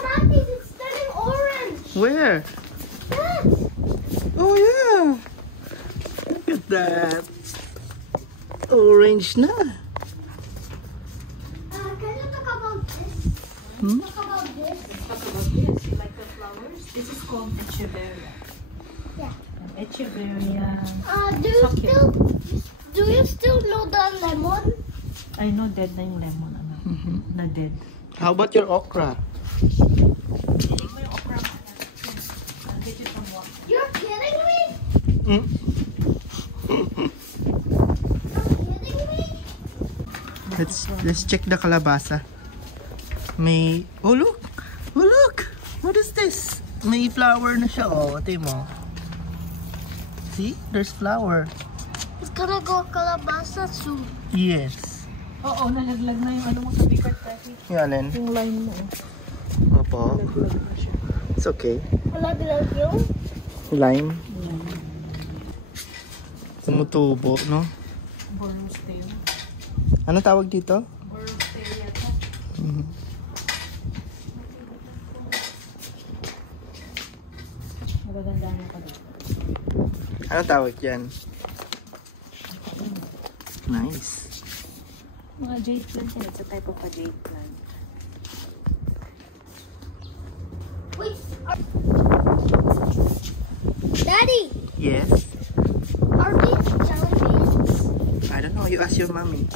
Matthews, it's turning orange. Where? Yes. Oh yeah. Look at that. Orange na. Can you talk about this? Hmm? Talk about this. Talk about this. You like the flowers? This is called echeveria. Yeah. Echeveria. Do you still know the lemon? I know dead na yung lemon. Ano? Na dead. How about your okra? Hindi mo yung okra. I'll get you some water. You're kidding me? Hmm? You're kidding me? Let's check the kalabasa. May oh look! Oh look! What is this? May flower na siya oh. Tingnan mo. See? There's flower. It's gonna go kalabasa soon. Yes. Oo, nalaglag na yung ano mo sa bigat kasi. Yung alin? Yung line mo. Opo. Nalaglag na siya. It's okay. Wala din yung? Lime. Tumutubo, no? Borus tail. Ano tawag dito? Borus tail yata. Magaganda na ka dito. Ano tawag yan? Nice. Mga jade plant yan. It's a type of a jade plant. Wait. Daddy, Yes? are these jelly beans? I don't know. You ask your mommy.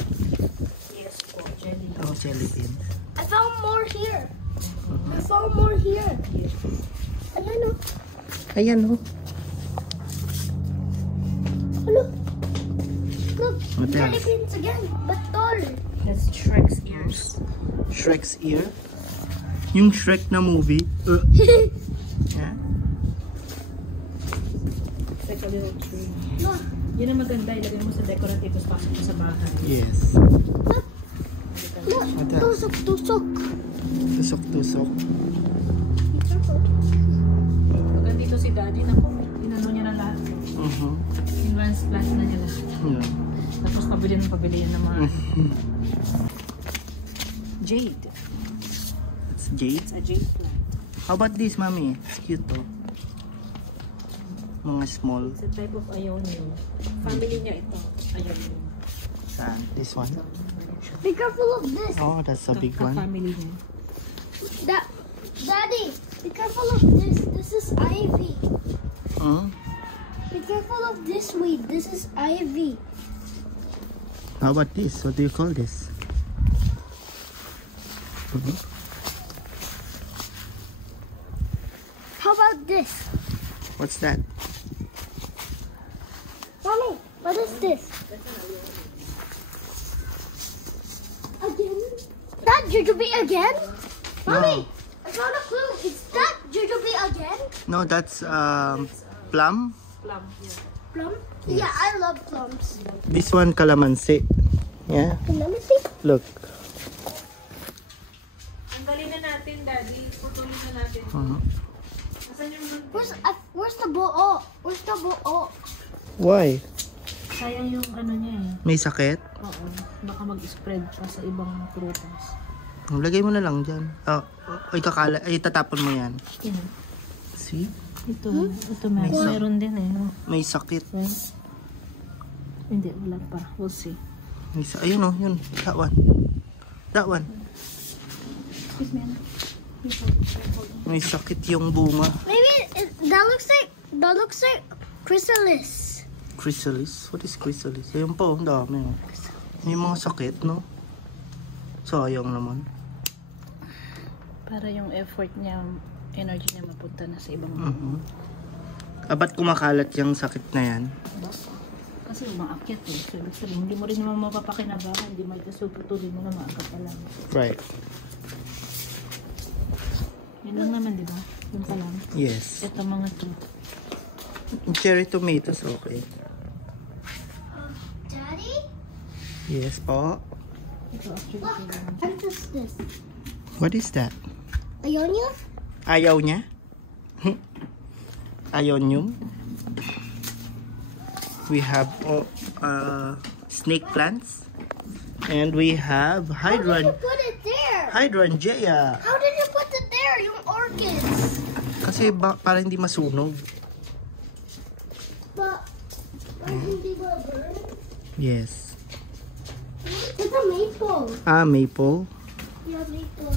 Yes po, jelly. Oh, jelly bean. I found more here. I found more here. Ayan o. Ayan, oh. Look. Look. What Jelly else? beans again, but taller. That's Shrek's ears. Shrek's ear. Yung Shrek na movie. Yeah. It's like a little tree. Look. Yun ang maganda. Ilagay mo sa decorative tapos pasok mo sa bahay. Yes. Look. Look. What else? Tusok, tusok. Tusok-tusok. Be careful. Pag dito si Daddy, naku, inano niya na lahat. Transplant na niya lahat. Yeah. Tapos pabili yan ng mga jade. It's jade. It's a jade plant. How about this, mommy? It's cute, oh. Mga small. It's a type of Ionium. Family niya ito. Ionium. Saan? This one? Be careful of this. Oh, that's a big one. Family niya. Daddy, be careful of this. This is ivy. Hmm? Be careful of this weed. This is ivy. How about this? What do you call this? How about this? What's that? Mommy, what is this? Again? That jujube again? Mommy, I found a clue. Is that jujube again? No, that's plum. Plum. Yeah. Plum? Yeah, I love plums. This one calamansi. Yeah. Let me see. Look. Ang galing na natin, Daddy. Putulin na natin. Nasaan yung Where's the buo? Where's the buo? Why? sayang yung ano niya eh. May sakit? Oo. Baka mag-spread pa sa ibang prutas. Lagay mo na lang dyan. Ay, tatapon mo yan. Yan. See? Ito meron din eh. No? May sakit. So, hindi, wala pa. We'll see. Ayun o, yun. That one. That one. Excuse me, Anna. May sakit yung bunga. Maybe that looks like chrysalis. Chrysalis? What is chrysalis? Ayun po, ang dami. Oh. May mga sakit, no? Sayang naman. Para yung effort niya, energy niya mapunta na sa ibang Ba't kumakalat yung sakit na yan? kasi umaakyat eh. So, ibig sabihin, hindi mo rin naman mapapakinabangan. Hindi mo ito tuloy mo na maagat pa lang. Right. Yun lang naman, di ba? Yun pa lang. Yes. Ito mga to. Cherry tomatoes, okay. Daddy? Yes po. Ito actually. What is this? What is that? Ionia? Ayaw niya? Ionium. We have snake plants. And we have How did you hydrangea. put it there? Hydrangea. How did you put it there? You this? Kasi para hindi masunog. But hindi ba burn? Yes. It's a maple. Ah, maple. Yeah, maple.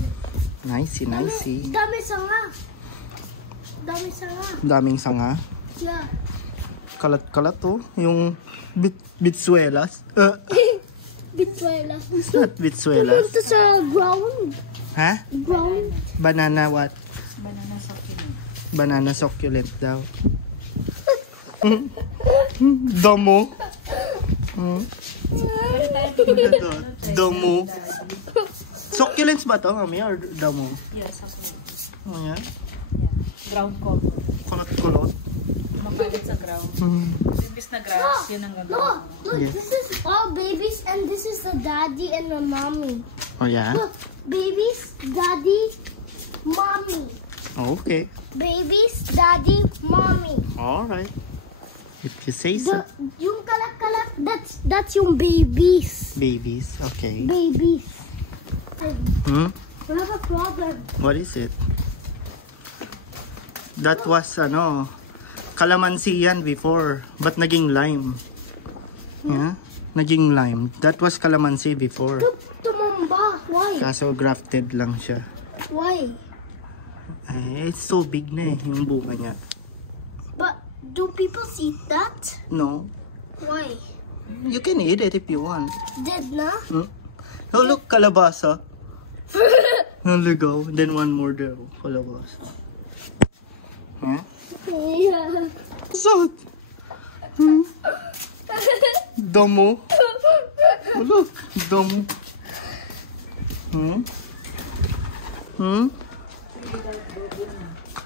Nice, nice. Dami sanga. Dami sanga. Daming sanga. Yeah. Kalat-kalat to. Yung bitsuelas. Bitsuela. It's not bitsuelas. Ito sa ground. Ha? Ground. Banana what? Banana succulent. Banana succulent daw. Damo. Damo. Succulents ba to, mami? Or damo? Yes, succulent. Oh, yan? Yeah. Ground cover. Kulot-kulot. Makalit sa ground. Imbis na grass, yun ang gagawin. Look, look, Yes. this is all babies and this is the daddy and the mommy. Oh, yan? Look, babies, daddy, mommy. Okay. Babies, daddy, mommy. Alright. If you say so. Yung kalak-kalak, that's yung babies. Babies. Okay. Babies. Hmm? We have a problem. What is it? That was, calamansi yan before. But naging lime. Yeah? Naging lime. That was calamansi before. Tumamba. Why? Kaso grafted lang siya. Why? It's so big na yung bunga niya. But do people eat that? No. Why? You can eat it if you want. Dead na? Oh, look, kalabasa. Naligaw. Then one more there. Kalabasa. Yeah? Yeah. Saan? Damo. Oh, look. Damo.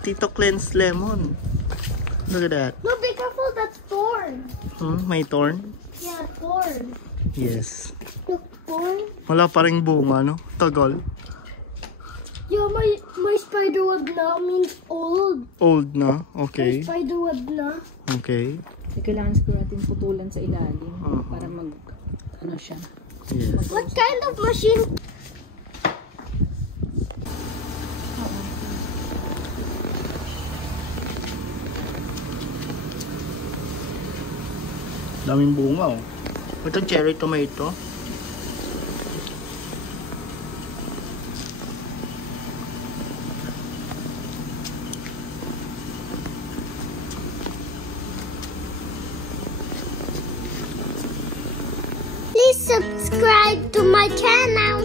Tito cleanse lemon. Look at that. No, be careful, that's thorn. May thorn? Yeah, thorn. Yes. Look, thorn. Wala pa ring bunga, no? Tagal. Yeah, my spider web na means old. Old na. My Okay. spider web na. Okay. So, kailangan siguro natin putulan sa ilalim para siya. Yes. What kind of machine? Daming bunga, oh. Ito cherry tomato. Please subscribe to my channel.